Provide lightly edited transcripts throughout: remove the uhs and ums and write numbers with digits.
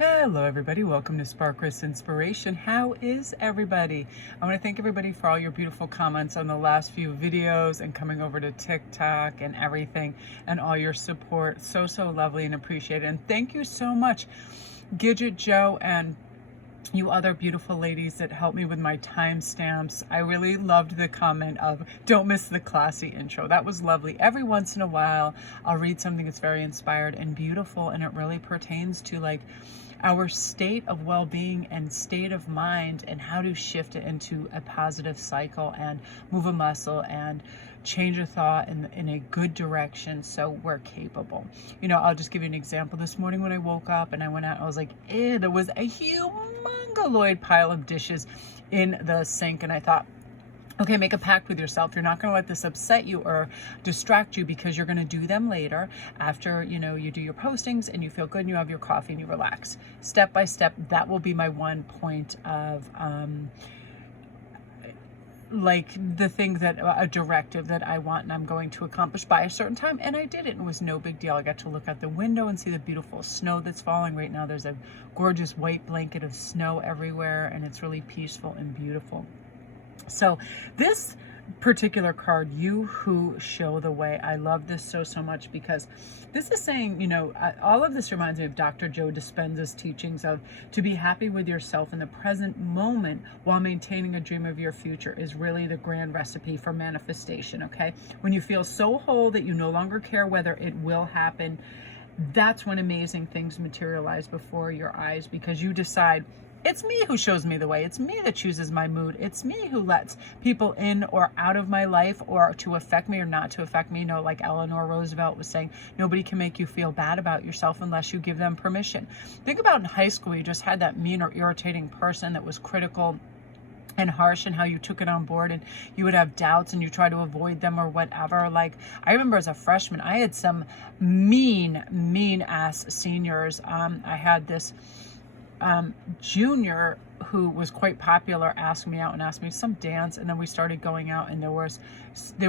Hello everybody, welcome to Sparkless Inspiration. How is everybody? I want to thank everybody for all your beautiful comments on the last few videos and coming over to TikTok and everything, and all your support. So lovely and appreciated. And thank you so much, Gidget Joe and you other beautiful ladies that helped me with my timestamps. I really loved the comment of don't miss the classy intro. That was lovely. Every once in a while I'll read something that's very inspired and beautiful, and it really pertains to like our state of well-being and state of mind and how to shift it into a positive cycle and move a muscle and change a thought in a good direction so we're capable. You know, I'll just give you an example. This morning when I woke up and I went out, I was like, ew, there was a humongous pile of dishes in the sink, and I thought, okay, make a pact with yourself. You're not going to let this upset you or distract you, because you're going to do them later after, you know, you do your postings and you feel good and you have your coffee and you relax. Step by step, that will be my one point of like the thing that a directive that I want and I'm going to accomplish by a certain time. And I did it, and it was no big deal. I got to look out the window and see the beautiful snow that's falling right now. There's a gorgeous white blanket of snow everywhere, and it's really peaceful and beautiful. So this particular card, you who show the way, I love this so much, because this is saying, you know, all of this reminds me of Dr. Joe Dispenza's teachings of to be happy with yourself in the present moment while maintaining a dream of your future is really the grand recipe for manifestation. Okay, when you feel so whole that you no longer care whether it will happen, that's when amazing things materialize before your eyes, because you decide, it's me who shows me the way. It's me that chooses my mood. It's me who lets people in or out of my life, or to affect me or not to affect me. You know, like Eleanor Roosevelt was saying, nobody can make you feel bad about yourself unless you give them permission. Think about in high school, you just had that mean or irritating person that was critical and harsh, and how you took it on board and you would have doubts and you try to avoid them or whatever. Like, I remember as a freshman, I had some mean ass seniors. I had this junior who was quite popular asked me out and asked me some dance, and then we started going out, and there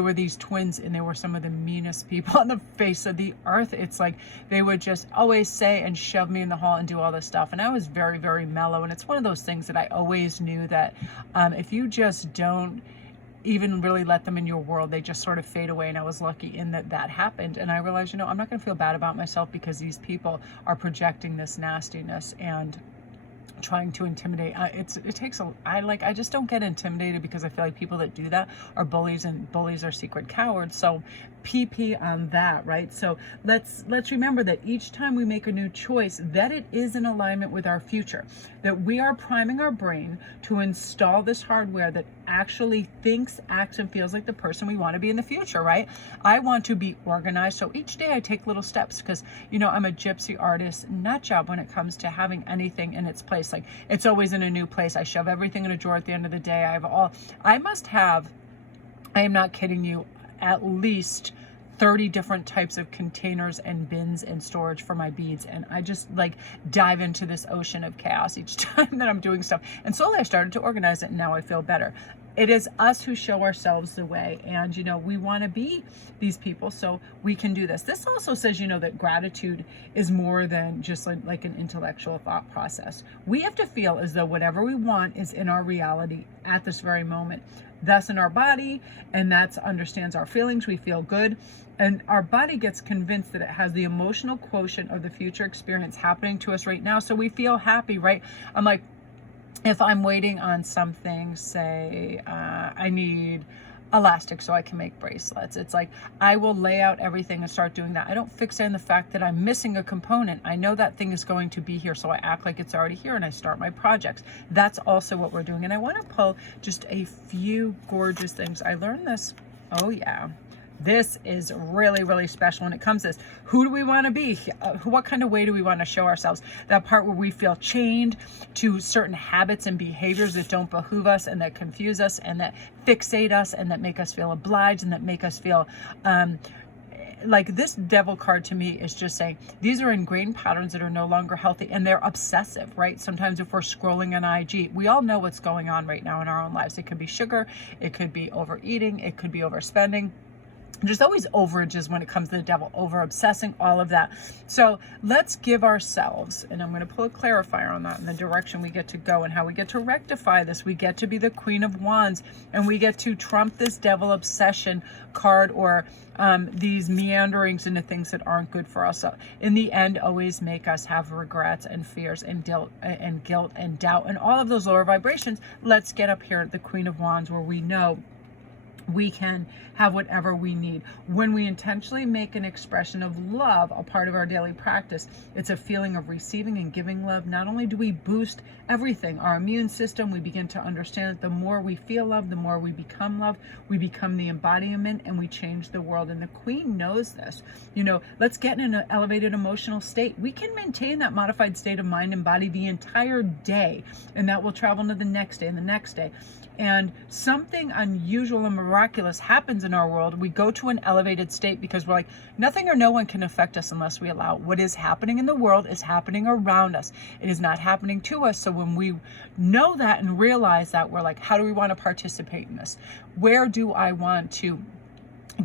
were these twins, and they were some of the meanest people on the face of the earth. It's like they would just always say and shove me in the hall and do all this stuff, and I was very mellow. And it's one of those things that I always knew that if you just don't even really let them in your world, they just sort of fade away. And I was lucky in that happened. And I realized, you know, I'm not going to feel bad about myself because these people are projecting this nastiness and trying to intimidate. I just don't get intimidated, because I feel like people that do that are bullies, and bullies are secret cowards. So PP on that, right? So let's remember that each time we make a new choice, that it is in alignment with our future, that we are priming our brain to install this hardware that actually thinks, acts, and feels like the person we want to be in the future, right? I want to be organized, so each day I take little steps, because, you know, I'm a gypsy artist nut job when it comes to having anything in its place. Like, it's always in a new place. I shove everything in a drawer at the end of the day. I am not kidding you, at least 30 different types of containers and bins and storage for my beads. And I just like dive into this ocean of chaos each time that I'm doing stuff. And slowly I started to organize it, and now I feel better. It is us who show ourselves the way, and you know, we want to be these people, so we can do this. This also says, you know, that gratitude is more than just like an intellectual thought process. We have to feel as though whatever we want is in our reality at this very moment. That's in our body, and that's understands our feelings. We feel good, and our body gets convinced that it has the emotional quotient of the future experience happening to us right now, so we feel happy, right? I'm like, if I'm waiting on something, say I need elastic so I can make bracelets, it's like I will lay out everything and start doing that. I don't fixate on the fact that I'm missing a component. I know that thing is going to be here, so I act like it's already here and I start my projects. That's also what we're doing. And I want to pull just a few gorgeous things. I learned this, oh yeah, this is really special when it comes to this. Who do we want to be? What kind of way do we want to show ourselves? That part where we feel chained to certain habits and behaviors that don't behoove us and that confuse us and that fixate us and that make us feel obliged and that make us feel like this devil card to me is just saying these are ingrained patterns that are no longer healthy, and they're obsessive, right? Sometimes if we're scrolling on IG, we all know what's going on right now in our own lives. It could be sugar, it could be overeating, it could be overspending. There's always overages when it comes to the devil, over obsessing, all of that. So let's give ourselves, and I'm going to pull a clarifier on that, in the direction we get to go and how we get to rectify this. We get to be the Queen of Wands, and we get to trump this devil obsession card, or these meanderings into things that aren't good for us. So in the end, always make us have regrets and fears and guilt and doubt and all of those lower vibrations. Let's get up here at the Queen of Wands, where we know we can have whatever we need. When we intentionally make an expression of love a part of our daily practice, it's a feeling of receiving and giving love. Not only do we boost everything, our immune system, we begin to understand that the more we feel love, the more we become love, we become the embodiment, and we change the world. And the Queen knows this. Let's get in an elevated emotional state. We can maintain that modified state of mind and body the entire day, and that will travel into the next day and the next day. And something unusual and miraculous happens in our world. We go to an elevated state because we're like, nothing or no one can affect us unless we allow. What is happening in the world is happening around us. It is not happening to us. So when we know that and realize that, we're like, how do we want to participate in this? Where do I want to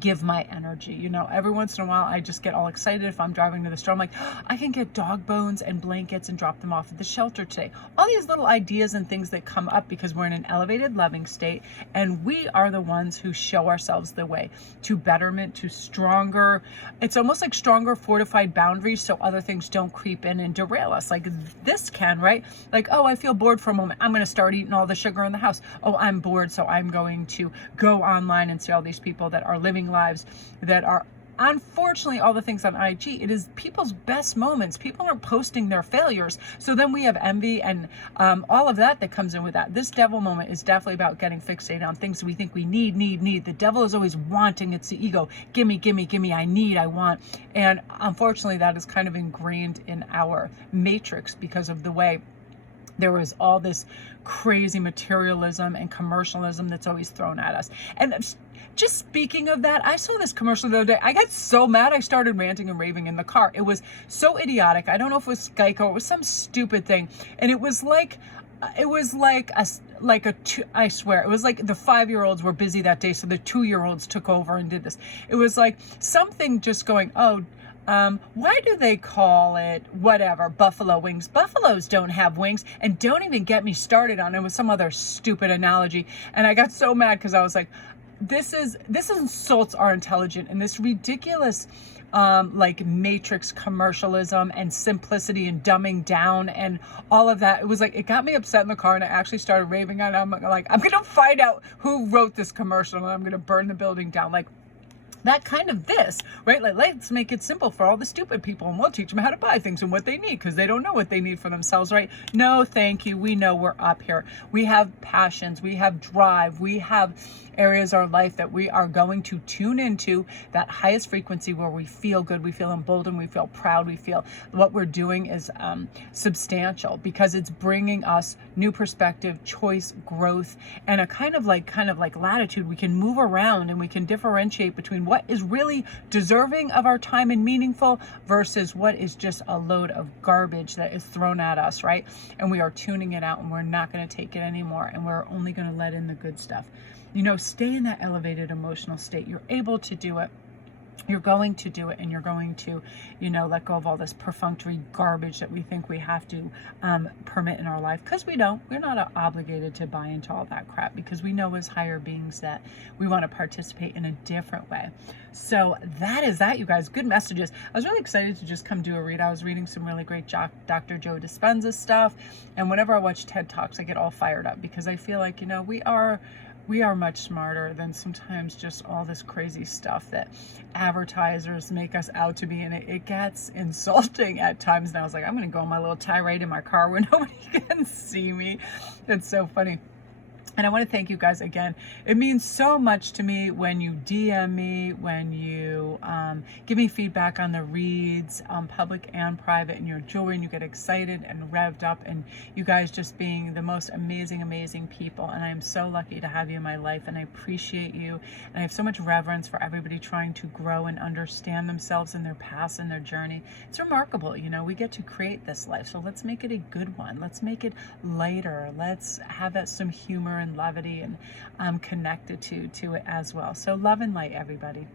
give my energy? Every once in a while I just get all excited if I'm driving to the store. I'm like, I can get dog bones and blankets and drop them off at the shelter today. All these little ideas and things that come up because we're in an elevated loving state, and we are the ones who show ourselves the way to betterment, to stronger, it's almost like stronger fortified boundaries, so other things don't creep in and derail us like this can, right? Like, oh, I feel bored for a moment, I'm going to start eating all the sugar in the house. Oh, I'm bored, so I'm going to go online and see all these people that are living lives that are, unfortunately, all the things on IG, it is people's best moments. People are posting their failures. So then we have envy and all of that comes in with that. This devil moment is definitely about getting fixated on things we think we need. The devil is always wanting. It's the ego. Gimme, I need, I want. And unfortunately, that is kind of ingrained in our matrix because of the way there was all this crazy materialism and commercialism that's always thrown at us. And just speaking of that, I saw this commercial the other day. I got so mad, I started ranting and raving in the car. It was so idiotic. I don't know if it was Geico, it was some stupid thing. And it was like I swear, it was like the 5-year-olds were busy that day, so the 2-year-olds took over and did this. It was like something just going, why do they call it whatever, buffalo wings? Buffaloes don't have wings. And don't even get me started on it with some other stupid analogy. And I got so mad because I was like, this insults our intelligence, and this ridiculous like matrix commercialism and simplicity and dumbing down and all of that. It was like, it got me upset in the car, and I actually started raving on it. I'm like, I'm gonna find out who wrote this commercial, and I'm gonna burn the building down. Like, that kind of this, right? Like, let's make it simple for all the stupid people, and we'll teach them how to buy things and what they need, because they don't know what they need for themselves, right? No, thank you. We know we're up here. We have passions. We have drive. We have areas of our life that we are going to tune into that highest frequency where we feel good, we feel emboldened, we feel proud, we feel what we're doing is substantial, because it's bringing us new perspective, choice, growth, and a kind of like latitude. We can move around and we can differentiate between what is really deserving of our time and meaningful versus what is just a load of garbage that is thrown at us, right? And we are tuning it out, and we're not going to take it anymore, and we're only going to let in the good stuff. Stay in that elevated emotional state. You're able to do it. You're going to do it, and you're going to, let go of all this perfunctory garbage that we think we have to permit in our life, because we don't. We're not obligated to buy into all that crap, because we know as higher beings that we want to participate in a different way. So that is that, you guys. Good messages. I was really excited to just come do a read. I was reading some really great Dr. Joe Dispenza stuff, and whenever I watch TED Talks, I get all fired up, because I feel like, we are much smarter than sometimes just all this crazy stuff that advertisers make us out to be. And it gets insulting at times. And I was like, I'm going to go on my little tirade in my car where nobody can see me. It's so funny. And I want to thank you guys again. It means so much to me when you DM me, when you give me feedback on the reads, public and private, and your jewelry, and you get excited and revved up, and you guys just being the most amazing, amazing people. And I am so lucky to have you in my life, and I appreciate you. And I have so much reverence for everybody trying to grow and understand themselves and their past and their journey. It's remarkable, we get to create this life. So let's make it a good one. Let's make it lighter. Let's have some humor and levity, and I'm connected to it as well. So love and light, everybody.